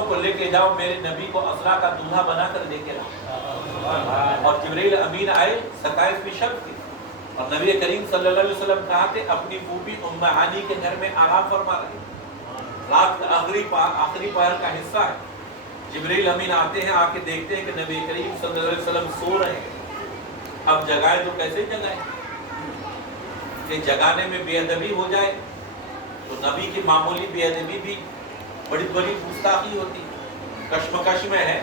को लेके जाओ, मेरे नबी को असरा का दूल्हा बना कर लेके लाओ। और जिब्रील अमीन आए 27वीं शब थी और नबी करीम सल्लल्लाहु अलैहि वसल्लम कहा थे अपनी फूफी उम्मे हानी के घर में आराम फरमा रहे, रात का आखिरी पहर का हिस्सा है। जिब्रील अमीन आते हैं, आके देखते हैं कि नबी करीम सल्लल्लाहु अलैहि वसल्लम सो रहे हैं। अब जगाए तो कैसे जगाए, कि जगाने में बेअदबी हो जाए तो नबी की मामूली बेअदबी भी बड़ी बड़ी गुस्ताखी होती, कश्मकश में है।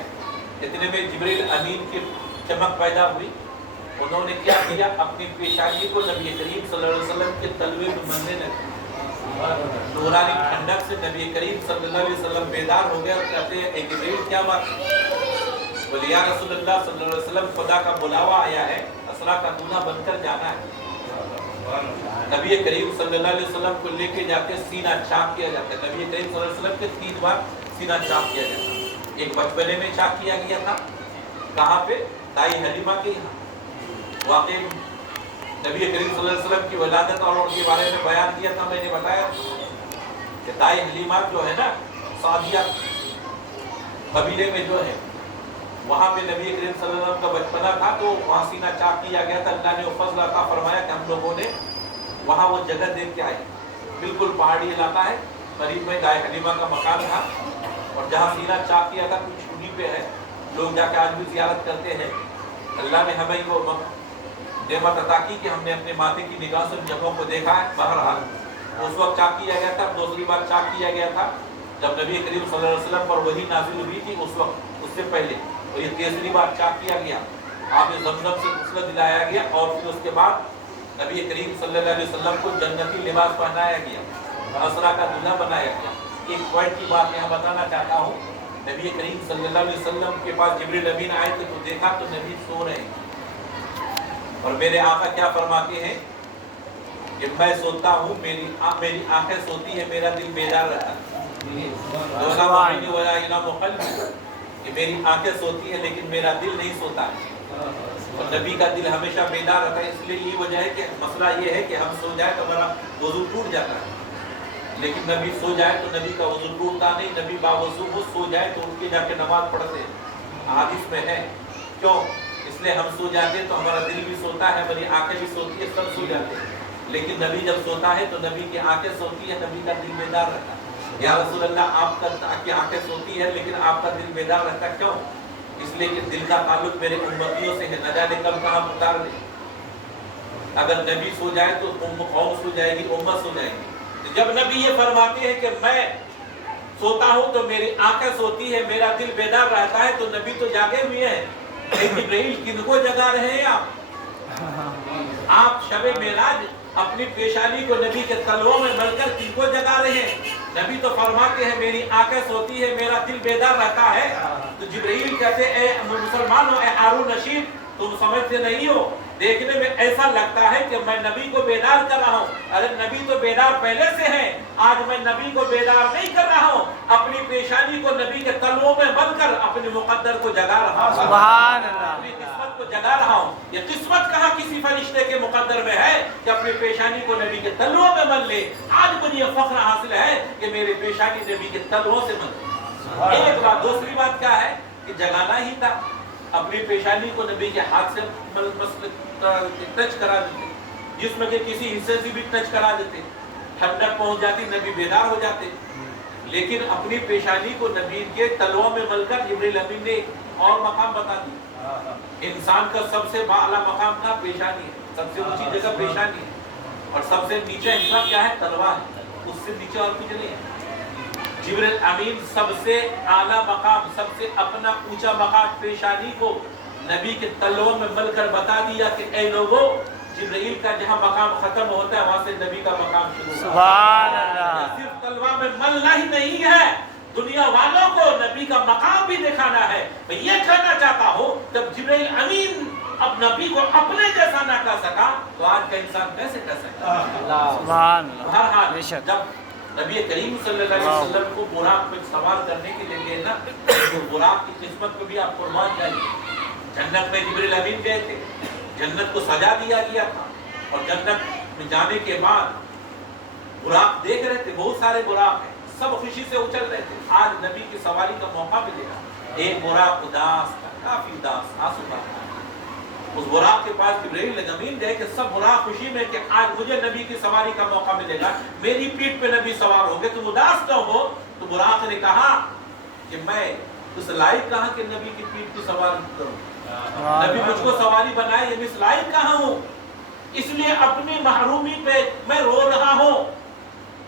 इतने में जिब्रील अमीन की चमक पैदा हुई। उन्होंने क्या किया, अपनी पेशानी को नबी करीम सल्लल्लाहु अलैहि वसल्लम के तलवे में मलने लगे। नूरानी ठंडक से नबी करीम सल्लल्लाहु अलैहि वसल्लम बेदार हो गए और कहते हैं ए जिब्रील क्या बात है? बोले या रसूलुल्लाह सल्लल्लाहु अलैहि वसल्लम खुदा का बुलावा आया है, असरा का दूल्हा बनकर जाना है। नबी करीम सल्लल्लाहु अलैहि वसल्लम को लेके जाके सीना चाक किया जाता है। नबी करीम सल्लल्लाहु अलैहि वसल्लम के 3 बार सीना चाक किया जाता है। एक बचपने में चाक किया गया था, कहाँ पे? दाई हलीमा के यहाँ। वाकई नबी करीम सल्लल्लाहु अलैहि वसल्लम की वलादत और उनके बारे में बयान दिया था, मैंने बताया कि दाई हलीमा जो है ना, सादिया कबीले में जो है, वहाँ पे नबी करीम सल्लल्लाहु अलैहि वसल्लम का बचपना था, तो वहाँ सीना चाक किया गया था। अल्लाह ने वो फज़ल अता फरमाया कि हम लोगों ने वहाँ वो जगह देख के आए। बिल्कुल पहाड़ी इलाका है, करीब में दाई हलीमा का मकान था और जहाँ सीना चाक किया था कुछ दूरी पे है। लोग जाके आज भी ज़ियारत करते हैं। अल्लाह ने हमें वो नेमत अता की कि हमने अपने माथे की निगाह से उन जगहों को देखा है। बहरहाल उस वक्त चाक किया गया था। दूसरी बार चाक किया गया था जब नबी करीम सल्लल्लाहु अलैहि वसल्लम पर वही नाज़िल हुई थी, उस वक्त, उससे पहले। और ये तीसरी बार चाक किया गया, आपने ज़मज़म से गुस्ल दिलाया गया और फिर उसके बाद नबी करीम सल्लल्लाहु अलैहि वसल्लम को जन्नती लिबास पहनाया गया, असरा का दूल्हा बनाया गया। एक पॉइंट की बात यहाँ बताना चाहता हूँ, नबी करीम सल्लल्लाहु अलैहि वसल्लम के पास जिब्रील अमीन आए थे तो देखा तो नबी सो रहे हैं और मेरे आका क्या फरमाते हैं कि मैं सोता हूँ, मेरी आंखें सोती है, मेरा दिल बेदार रहता है। कि मेरी आंखें सोती है लेकिन मेरा दिल नहीं सोता है। और नबी का दिल हमेशा बेदार रहता है। इसलिए ये वजह है कि मसला ये है कि हम सो जाए तो हमारा वजू टूट जाता है, लेकिन नबी सो जाए तो नबी का वजू टूटता नहीं। नबी बावजू वो सो जाए तो उठ के जाके नमाज पढ़ते हैं। हदीस में है क्यों? इसलिए हम सो जाते तो हमारा दिल भी सोता है, हमारी आंखें भी सोती है, सब सो जाते हैं। लेकिन नबी जब सोता है तो नबी की आंखें सोती है, नबी का दिल बेदार रहता है। या रसूल अल्लाह, आपकी आंखें सोती है लेकिन आपका दिल बेदार रहता है, क्यों? इसलिए कि दिल का ताल्लुक मेरे उम्मतियों से है, न जाने कब कहाँ उतार दे। अगर नबी सो जाए तो कौम सो जाएगी, उम्मत सो जाएगी। तो जब नबी ये फरमाते हैं कि मैं सोता हूँ तो मेरी आंखें सोती है, मेरा दिल बेदार रहता है, तो नबी तो जागे हुए हैं। जिब्रील किनको जगा रहे हैं आप शबे मेराज अपनी पेशानी को नबी के तलवों में मलकर किनको जगा रहे हैं? नबी तो फरमाते हैं मेरी आंखें सोती है, मेरा दिल बेदार रहता है। तो जिब्रील कहते हैं मुसलमानों, ए हारून रशीद, तुम समझते नहीं हो, देखने में ऐसा लगता है कि मैं नबी को बेदार कर रहा हूँ। अरे नबी तो बेदार पहले से हैं, आज मैं नबी को बेदार नहीं कर रहा हूँ, अपनी पेशानी को नबी के तलवों में बंधकर अपने मुकद्दर को जगा रहा हूँ, सुभान अल्लाह, अपनी किस्मत को जगा रहा हूँ। ये किस्मत कहाँ किसी फरिश्ते के मुकद्दर में है कि अपनी पेशानी को नबी के तलवों में बंध ले। आज मुझे ये फख्र हासिल है कि मेरी पेशानी नबी के तलवों से बंध। एक बात। दूसरी बात क्या है कि जगाना ही था, अपनी पेशानी को नबी के हाथ से टच करा देते, जिसमें के किसी हिस्से से भी टच करा देते, ठंडक पहुंच जाती, नबी बेदार हो जाते। लेकिन अपनी पेशानी को नबी के तलवों में मलकर जिब्रील अमीन ने और मकाम बता दी। इंसान का सबसे आला मकाम का पेशानी है, सबसे ऊंची जगह पेशानी है और सबसे नीचे हिस्सा क्या है? तलवा है, उससे नीचे और कुछ नहीं है। जिब्रील अमीन सबसे आला मकाम, सबसे अपना ऊंचा मकाम पेशानी को नबी के तलवों में मलकर बता दिया कि ऐ लोगों, जिब्रील का जहां मकाम खत्म होता है वहां से नबी का मकाम शुरू होता है। सुभान अल्लाह। सिर्फ तलवा में मलना ही नहीं है, दुनिया वालों को नबी का मकाम भी दिखाना है। मैं ये कहना चाहता हूँ, जब जिब्रील अमीन अब नबी को अपने जैसा ना कर सका तो आज का इंसान कैसे कर सकता है? सुभान बहरहाल अल्लाह। जब नबी करीम सल्लल्लाहु अलैहि वसल्लम को बुराक पे सवार करने के लिए देना, तो बुराक की किस्मत को भी आप कुर्बान जाइए। जन्नत में जिब्रील अमीन गए थे, जन्नत को सजा दिया गया था और जन्नत में जाने के बाद बुराक देख रहे थे, बहुत सारे बुराक हैं, सब खुशी से उछल रहे थे। आज नबी की सवारी का मौका मिलेगा। एक बुराक उदास था, काफी उदास, आंसू बहा। उस बुराक के पास जिब्रील अमीन गए कि सब बुराक खुशी में कि आज मुझे नबी की सवारी का मौका मिलेगा, मेरी पीठ पे नबी सवार होंगे, तुम उदास क्यों हो? तो बुराक ने कहा कि मैं उस लायक कहां कि नबी की पीठ की सवारी करूं, नबी मुझको सवारी बनाए, ये इस लायक कहां हूं, इसलिए अपनी महरूमी पे मैं रो रहा हूं।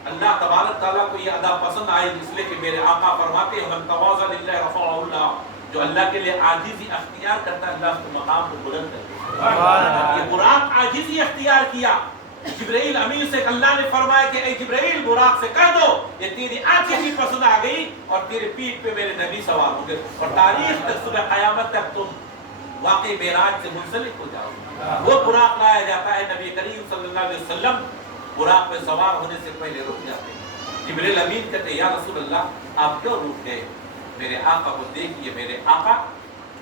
अल्लाह तबारक तआला को ये अदा पसंद आई, इसलिए कि मेरे आका फरमाते हैं मन तवाज़ा लिल्लाहि रफ़अहुल्लाह, जो अल्लाह के लिए आजिज़ी अख्तियार करता है अल्लाह उसके मकाम को बुलंद करता है। ये बुराक आजिज़ी अख्तियार किया। जिब्रील अमीन से अल्लाह ने फरमाया कि ए जिब्रील बुराक से कह दो ये तेरी आजिज़ी पसंद आ गई और तेरे पीठ पे मेरे नबी सवार होंगे और तारीख तक सुबह क़यामत तक तुम वाकई मेराज से मुंसलिक हो जाओगे। वो बुराक लाया जाता है, नबी करीम सल्लल्लाहु अलैहि वसल्लम बुराक पे सवार होने से पहले रुक जाते हैं। जिब्रील अमीन कहते या रसूल अल्लाह आप क्यों रुक गए? मेरे आका को देखिए, मेरे आका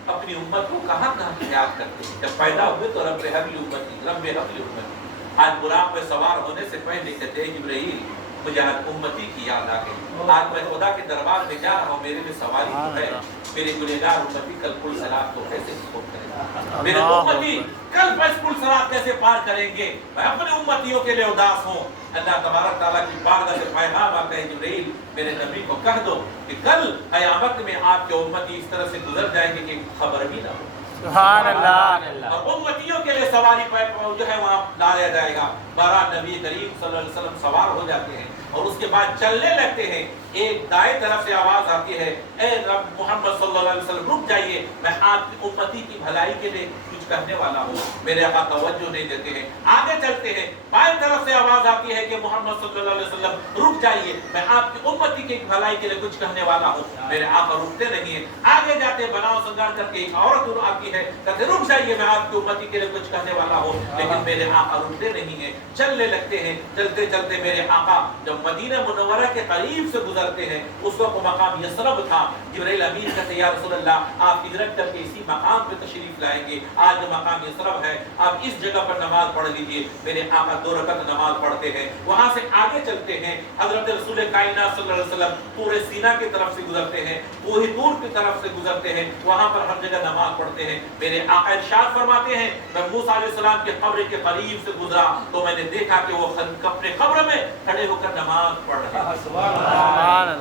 अपनी उम्मत को कहां कहां याद करते हैं। जब पैदा हुए तो रब्बे हबली उम्मती, रब्बे हबली उम्मती। आज बुराक पे सवार होने से पहले कहते हैं जिब्रील मुझे आज उम्मती की याद आ गई। आज मैं खुदा के दरबार में जा रहा हूं, मेरे में सवारी है, मेरे गुनहगार उम्मती कल कुल सलात को कैसे सपोर्ट करेंगे, मेरे उम्मती कल कुल सलात कैसे पार करेंगे। मैं अपने उम्मतियों के लिए उदास हूं। अल्लाह तबारक तआला की बारगाह से पैगाम आता है जिब्रील मेरे नबी को कह दो कि कल क़यामत में आपके उम्मती इस तरह से गुजर जाएंगे कि खबर भी ना हो। सुभान अल्लाह। और उम्मतियों के लिए सवारी पर जो है वहां लाया जाएगा। 12 नबी करीम सल्लल्लाहु अलैहि वसल्लम सवार हो जाते हैं और उसके बाद चलने लगते हैं। एक दाएं तरफ से आवाज आती है ए रब मोहम्मद सल्लल्लाहु अलैहि वसल्लम रुक जाइए, मैं आपकी उम्मती की भलाई के लिए कुछ कहने वाला हूँ। मेरे आका तवज्जो नहीं देते हैं, आगे चलते हैं। बाएं तरफ से आवाज आती है कि मोहम्मद सल्लल्लाहु अलैहि वसल्लम रुक जाइए, मैं आपकी उम्मती की भलाई के लिए कुछ कहने वाला हूँ। मेरे आका रुकते नहीं है, आगे जाते बनाव संगार करके एक औरत आती है, कहते रुक जाइए मैं आपकी उम्मती के लिए कुछ कहने वाला हूँ। लेकिन मेरे आका रुकते नहीं है, चलने लगते हैं। चलते चलते मेरे आका जब मदीना मुनव्वरा के करीब से गुजरते हैं, उस वक्त मकाम यसरब था। जिब्रील अमीन कहते या रसूल अल्लाह आप हिजरत करके इसी मकाम पे तशरीफ लाएंगे, आज जो मकाम यसरब है आप इस जगह पर नमाज पढ़ लीजिए। मेरे आका 2 रकात नमाज पढ़ते हैं। वहां से आगे चलते हैं, हजरत रसूल कायनात सल्लल्लाहु अलैहि वसल्लम पूरे सीना की तरफ से गुजरते हैं, पूरी दूर की तरफ से गुजरते हैं, वहां पर हर जगह नमाज पढ़ते हैं। मेरे आका इरशाद फरमाते हैं मैं मूसा अलैहिस्सलाम की कब्र के करीब से गुजरा तो मैंने देखा कि वो अपने कब्र में खड़े होकर नमाज पढ़ रहे थे,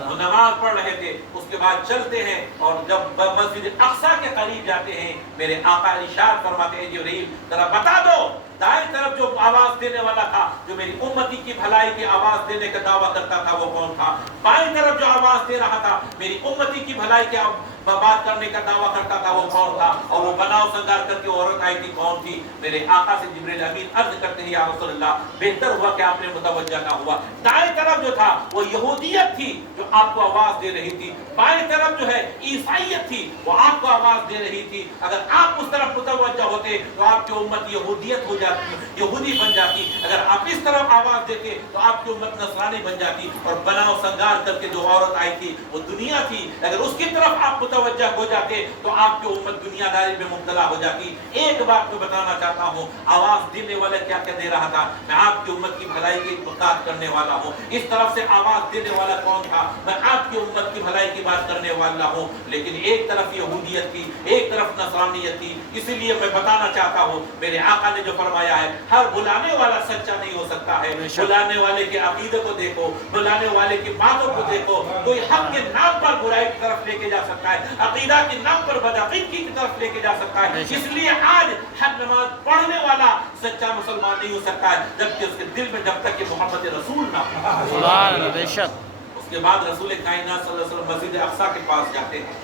वो नमाज पढ़ रहे थे। उसके बाद चलते हैं और जब मस्जिद अक्सा के करीब जाते हैं, मेरे आका इरशाद फरमाते हैं जिब्रील जरा बता दो दाएं तरफ जो आवाज देने वाला था, जो मेरी उम्मती की भलाई की आवाज देने का दावा करता था वो कौन था? बाईं तरफ जो आवाज दे रहा था मेरी उम्मती की भलाई की बात करने का दावा करता था वो कौन था? और वो बनाव संगार करके औरत आई थी कौन थी? मेरे आका से जिब्रील अमीन अर्ज करते हैं या रसूल अल्लाह बेहतर हुआ कि आपने मुतवज्जा ना हुआ। दाएं तरफ जो था वो यहूदियत थी जो आपको आवाज दे रही थी, बाएं तरफ जो है ईसाईयत थी वो आपको आवाज दे रही थी। अगर आप उस तरफ मुतवज्जा होते तो आपकी उम्मत यहूदियत हो जाती, यहूदी बन जाती। अगर आप इस तरफ आवाज देते तो आपकी उम्मत नसरानी बन जाती। और बनाव संगार करके जो औरत आई थी वो दुनिया थी, अगर उसकी तरफ आप मुतवज्जा हो जाते तो आपकी उम्मत दुनियादारी में मुब्तला हो जाती। एक बात मैं बताना चाहता हूँ, आवाज देने वाला क्या क्या दे रहा था? मैं आपकी उम्मत की भलाई की बात करने वाला हूँ। इस तरफ से आवाज देने वाला कौन था? मैं आपकी उम्मत की भलाई की बात करने वाला हूँ। लेकिन एक तरफ यहूदियत थी, एक तरफ नसरानियत थी। इसीलिए मैं बताना चाहता हूँ मेरे आका ने जो फरमाया है हर बुलाने वाला सच्चा नहीं हो सकता है। बुलाने वाले के अकीदे को देखो, बुलाने वाले की बातों को देखो। कोई हक के नाम पर बुराई की तरफ लेके जा सकता है, अकीदा के नाम पर बदअकीदगी की तरफ लेके जा सकता है। इसलिए आज हर नमाज पढ़ने वाला सच्चा मुसलमान नहीं हो सकता है जबकि उसके दिल में जब तक कि मोहम्मद रसूल ना हो। बेशक। उसके बाद रसूल कायनात सल्लल्लाहु अलैहि वसल्लम मस्जिद अक्सा के पास जाते हैं।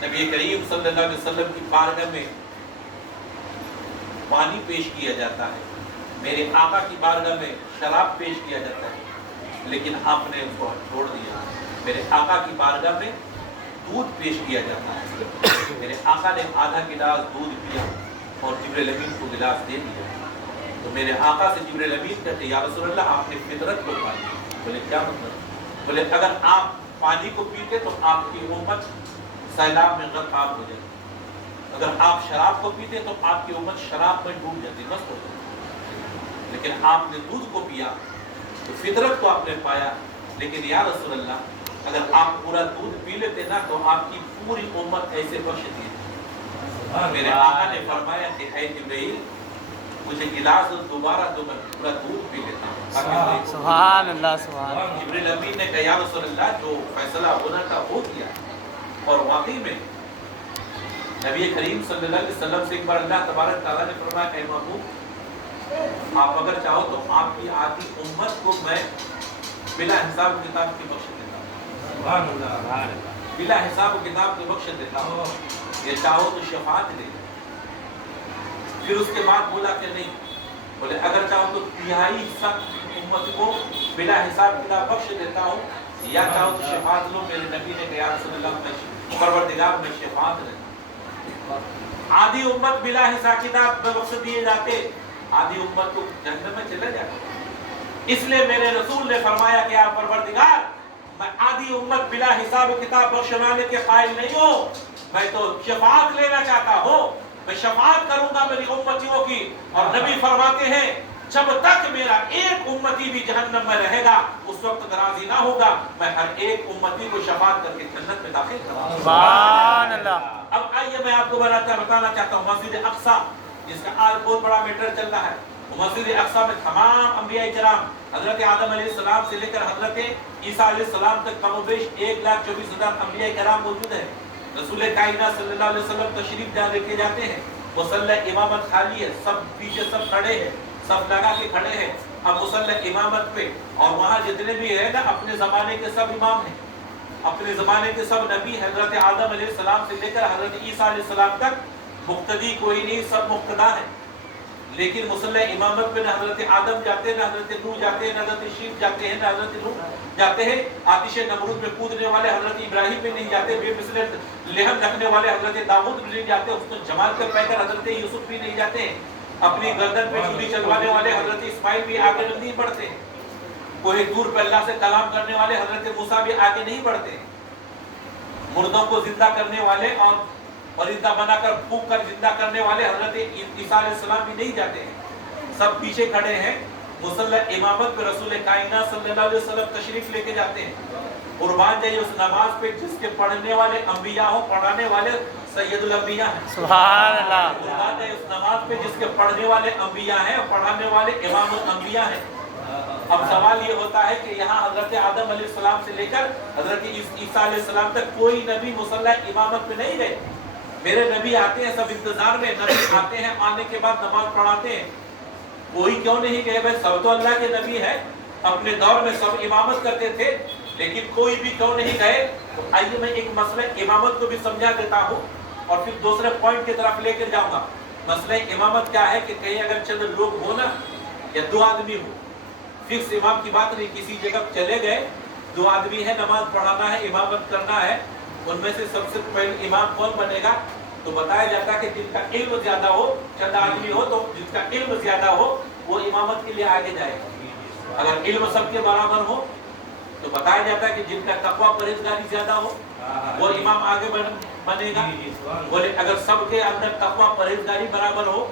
नबी करीम सल्लल्लाहु अलैहि वसल्लम की बारगाह में पानी पेश किया जाता है, मेरे आका की बारगाह में शराब पेश किया जाता है, लेकिन आपने उसको छोड़ दिया। मेरे आका की बारगाह में दूध पेश किया जाता है, मेरे आका ने आधा गिलास दूध पिया और जिब्रील अमीन को गिलास दे दिया। तो मेरे आका से जिब्रील अमीन कहते या रसूल अल्लाह आपने फितरत को पा ली। बोले क्या मतलब? बोले अगर आप पानी को पीते तो आपकी उम्मत सैलाब में गर्काब हो जाती, अगर आप शराब को पीते तो आपकी उम्मत शराब में डूब जाती, मस्त हो जाती। लेकिन आपने दूध को पिया तो फितरत को आपने पाया। लेकिन या रसूल अल्लाह اگر آپ پورا دودھ پی لیتے نا تو آپ کی پوری امت ایسے بخش دی۔ میرے آقا نے فرمایا کہ اے جبرائیل مجھے گلاس دوبارہ دو، میں پورا دودھ پی لیتا ہوں۔ سبحان اللہ سبحان اللہ۔ جبرائیل امین نے کہا یا رسول اللہ جو فیصلہ ہونا تھا ہو گیا، اور واقعی میں نبی کریم صلی اللہ علیہ وسلم سے ایک بار اللہ تبارک تعالیٰ نے فرمایا اے محبوب آپ اگر چاہو تو آپ کی آدھی امت کو میں بلا حساب کتاب کی بخش دیتا ہوں، بلا حساب کتاب کی بخش دیتا ہوں، یہ چاہو تو شفاعت دے۔ پھر اس کے بعد بولا کہ نہیں، بولے اگر چاہو تو تہائی حصہ امت کو بلا حساب کتاب بخش دیتا ہوں، یا چاہو تو شفاعت لو۔ میرے نبی نے کہا یا رسول اللہ میں پروردگار میں شفاعت لیتا ہوں۔ آدھی امت بلا حساب کتاب بخش دیے جاتے، آدھی امت کو جہنم میں چلے جاتے۔ اس لیے میرے رسول نے فرمایا کہ یا پروردگار میں آدھی امت بلا حساب کتاب بخشوانے کے قائل نہیں ہوں، میں تو شفاعت لینا چاہتا ہوں، میں شفاعت کروں گا میری امتیوں کی۔ اور نبی فرماتے ہیں جب تک میرا ایک امتی بھی جہنم میں رہے گا اس وقت تک راضی نہ ہوگا، میں ہر ایک امتی کو شفاعت کر کے جنت میں داخل کروں گا۔ سبحان اللہ۔ اب آئیے میں آپ کو بتانا چاہتا ہوں مسجد اقصی جس کا آج بہت بڑا میٹر چل رہا ہے، مسجد اقصی میں تمام انبیاء کرام حضرت آدم علیہ السلام سے لے کر حضرت عیسیٰ علیہ السلام تک کم و بیش 1,24,000 انبیاء کرام موجود ہیں۔ رسول کائنات صلی اللہ علیہ وسلم تشریف لے کے جاتے ہیں، مصلی امامت خالی ہے، سب پیچھے سب کھڑے ہیں، سب لگا کے کھڑے ہیں۔ اب مصلی امامت پہ اور وہاں جتنے بھی ہیں نا اپنے زمانے کے سب امام ہیں، اپنے زمانے کے سب نبی، حضرت آدم علیہ السلام سے لے کر حضرت عیسیٰ علیہ السلام تک مقتدی کوئی نہیں، سب مقتدا ہیں۔ لیکن مصلی امامت پہ نہ حضرت آدم جاتے ہیں، نہ حضرت نوح جاتے ہیں، نہ حضرت شیف جاتے ہیں، نہ حضرت نوح جاتے ہیں۔ آتش نمرود میں کودنے والے حضرت ابراہیم بھی نہیں جاتے، بے مثل لہم رکھنے والے حضرت داؤد بھی نہیں جاتے، اس کو جمال کر پہ کر حضرت یوسف بھی نہیں جاتے ہیں، اپنی گردن پہ چھری چلوانے والے حضرت اسماعیل بھی آگے نہیں بڑھتے ہیں، کوہ طور پہ اللہ سے کلام کرنے والے حضرت موسیٰ بھی آگے نہیں بڑھتے ہیں، مردوں کو زندہ کرنے والے اور زندہ بنا کر پھونک کر زندہ کرنے والے حضرت عیسیٰ علیہ السلام بھی نہیں جاتے ہیں، سب پیچھے کھڑے ہیں۔ مصلی امامت پہ رسول کائنات صلی اللہ علیہ وسلم تشریف لے کے جاتے ہیں۔ قربان جائیے اس نماز پہ جس کے پڑھنے والے انبیاء ہوں، پڑھانے والے سید الانبیاء ہیں۔ سبحان اللہ۔ قربان جائیے اس نماز پہ جس کے پڑھنے والے انبیاء ہیں اور پڑھانے والے امام الانبیاء ہیں۔ اب سوال یہ ہوتا ہے کہ یہاں حضرت آدم علیہ السلام سے لے کر حضرت عیسیٰ علیہ السلام تک کوئی نبی مصلی امامت پہ نہیں گئے۔ میرے نبی آتے ہیں، سب انتظار میں، نبی آتے ہیں، آنے کے بعد نماز پڑھاتے ہیں، کوئی کیوں نہیں گئے؟ بھائی سب تو اللہ کے نبی ہے، اپنے دور میں سب امامت کرتے تھے، لیکن کوئی بھی کیوں نہیں گئے؟ تو آئیے میں ایک مسئلہ امامت کو بھی سمجھا دیتا ہوں اور پھر دوسرے پوائنٹ کی طرف لے کر جاؤں گا۔ مسئلہ امامت کیا ہے کہ کہیں اگر چند لوگ ہو نا یا 2 آدمی ہو، فکس امام کی بات نہیں، کسی جگہ چلے گئے، 2 آدمی ہے، نماز پڑھانا ہے، امامت کرنا ہے، ان میں سے سب سے پہلے امام کون بنے گا؟ تو بتایا جاتا ہے کہ جن کا علم زیادہ ہو، چند آدمی ہو تو جس کا علم زیادہ ہو وہ امامت کے لیے آگے جائے گا۔ اگر علم سب کے برابر ہو تو بتایا جاتا ہے کہ جن کا تقویٰ پرہیزگاری زیادہ ہو وہ امام آگے بنے گا۔ بولے اگر سب کے اندر تقویٰ پرہیزگاری برابر ہو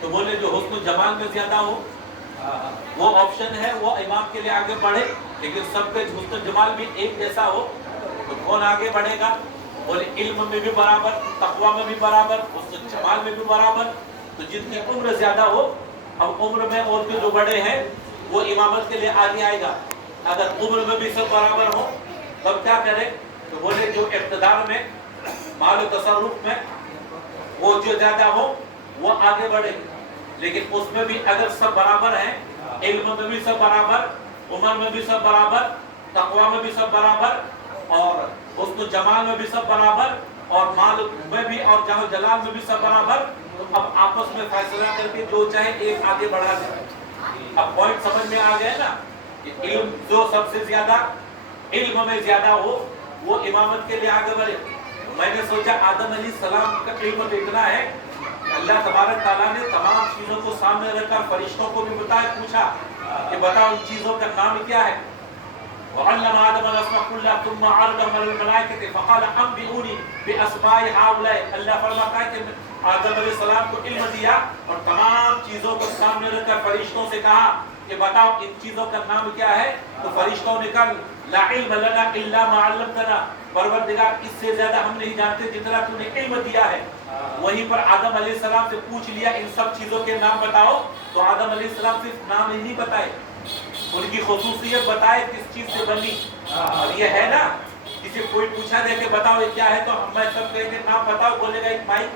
تو بولے جو حسن و جمال میں زیادہ ہو وہ آپشن ہے، وہ امام کے لیے آگے بڑھے، لیکن سب کے حسن و جمال بھی ایک جیسا ہو تو کون آگے بڑھے گا؟ بولے علم میں بھی برابر، تقویٰ میں بھی برابر، حسن و جمال میں بھی برابر، تو جن کی عمر زیادہ ہو، اب عمر میں اور بھی جو بڑے ہیں وہ امامت کے لیے آگے آئے گا۔ اگر عمر میں بھی سب برابر ہو تب کیا کرے؟ تو بولے جو اقتدار میں، مال و تصرف میں وہ جو زیادہ ہو وہ آگے بڑھے، لیکن اس میں بھی اگر سب برابر ہیں، علم میں بھی سب برابر، عمر میں بھی سب برابر، تقویٰ میں بھی سب برابر، اور حسن و جمال میں بھی سب برابر، اور مال میں بھی اور جاہ و جلال میں بھی سب برابر، تو اب آپس میں فیصلہ کر کے جو چاہے ایک آگے بڑھا دیں۔ اب پوائنٹ سمجھ میں آ گئے نا کہ علم جو سب سے زیادہ علم میں زیادہ ہو وہ امامت کے لیے آگے بڑھے۔ میں نے سوچا آدم علیہ السلام کا علم اتنا ہے، اللہ تبارک تعالیٰ نے تمام چیزوں کو سامنے رکھ کر فرشتوں کو بھی بتایا، پوچھا کہ بتاؤ ان چیزوں کا نام کیا ہے؟ وعلم آدم الاسماء كلها ثم عرضهم على الملائكة فقال انبئوني باسماء هؤلاء۔ اللہ فرماتا ہے کہ آدم علیہ السلام کو علم دیا اور تمام چیزوں کو سامنے رکھ کر فرشتوں سے کہا کہ بتاؤ ان چیزوں کا نام کیا ہے؟ تو فرشتوں نے کہا ला इल्म लना इल्ला मा अल्लमतना, परवरदिगार इससे ज्यादा हम नहीं जानते जितना तूने इल्म दिया है। वहीं पर आदम अलैहिस्सलाम से पूछ लिया इन सब चीजों के नाम बताओ, तो आदम अलैहिस्सलाम सिर्फ नाम ही नहीं बताए, उनकी खुसूसियत बताए किस चीज से बनी। और ये है ना, किसी कोई पूछा दे के बताओ ये क्या है, तो हम सब कहेंगे नाम बताओ, बोलेगा एक माइक,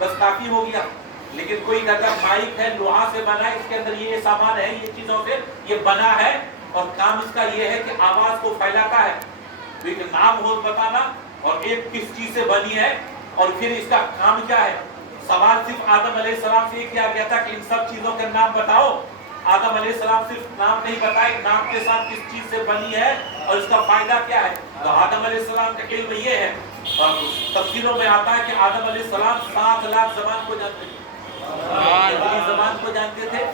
बस काफी हो गया। लेकिन कोई कहता माइक है लोहा से बना है, इसके अंदर ये सामान है, ये चीजों से ये बना है, और काम इसका ये है कि आवाज को फैलाता है। तो एक नाम हो बताना, और एक किस चीज से बनी है, और फिर इसका काम क्या है। सवाल सिर्फ आदम अलैहिस्सलाम से किया गया था कि इन सब चीजों के नाम बताओ। आदम अलैहिस्सलाम सिर्फ नाम नहीं बताए, नाम के साथ किस चीज से बनी है और इसका फायदा क्या है। तो आदम अलैहिस्सलाम का इल्म ये है। और तफसीरों में आता है कि आदम अलैहिस्सलाम 7 लाख ज़बान को जानते थे, ज़बान को जानते थे,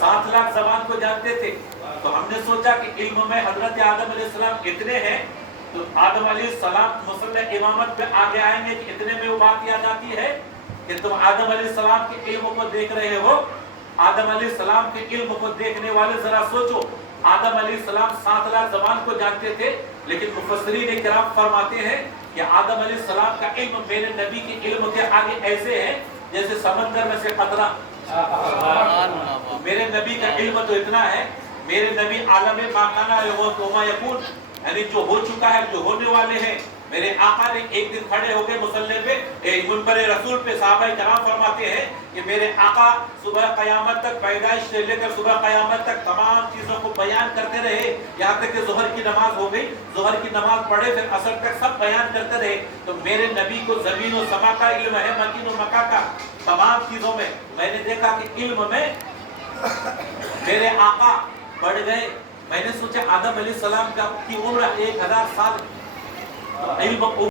7 लाख ज़बान को जानते थे। तो हमने सोचा कि इल्म में हजरत आदम अलैहिस्सलाम इतने हैं, तो आदम अलैहिस्सलाम मुसल्ले इमामत पे आगे आएंगे कि इतने में वो बात याद आती है कि तुम आदम अलैहिस्सलाम के इल्म को देख रहे हो। आदम अलैहिस्सलाम के इल्म को देखने वाले जरा सोचो, आदम अलैहिस्सलाम 7 लाख ज़बान को जानते थे, लेकिन मुफस्सिरीन किराम फरमाते हैं कि आदम अलैहिस्सलाम का इल्म मेरे नबी के इल्म के आगे ऐसे है जैसे समंदर में से कतरा। मेरे नबी का इल्म तो इतना है, मेरे नबी आलम माकाना यकून, यानी जो हो चुका है, जो होने वाले हैं। मेरे आका ने एक दिन खड़े हो गए मुसल्ले पे, मुनबर रसूल पे, सहाबाए किराम फरमाते हैं कि मेरे आका सुबह क़यामत तक, पैदाइश से लेकर सुबह क़यामत तक तमाम चीज़ों को बयान करते रहे, यहाँ तक कि ज़ोहर की नमाज हो गई, ज़ोहर की नमाज पढ़े, फिर असर तक सब बयान करते रहे। तो मेरे नबी को ज़मीन और समा का इल्म है, मकीन और मका का, तमाम चीज़ों में। मैंने देखा कि इल्म में मेरे आका बढ़ गए। मैंने सोचा आदम अलैहिस्सलाम की उम्र 1000 साल, इल्म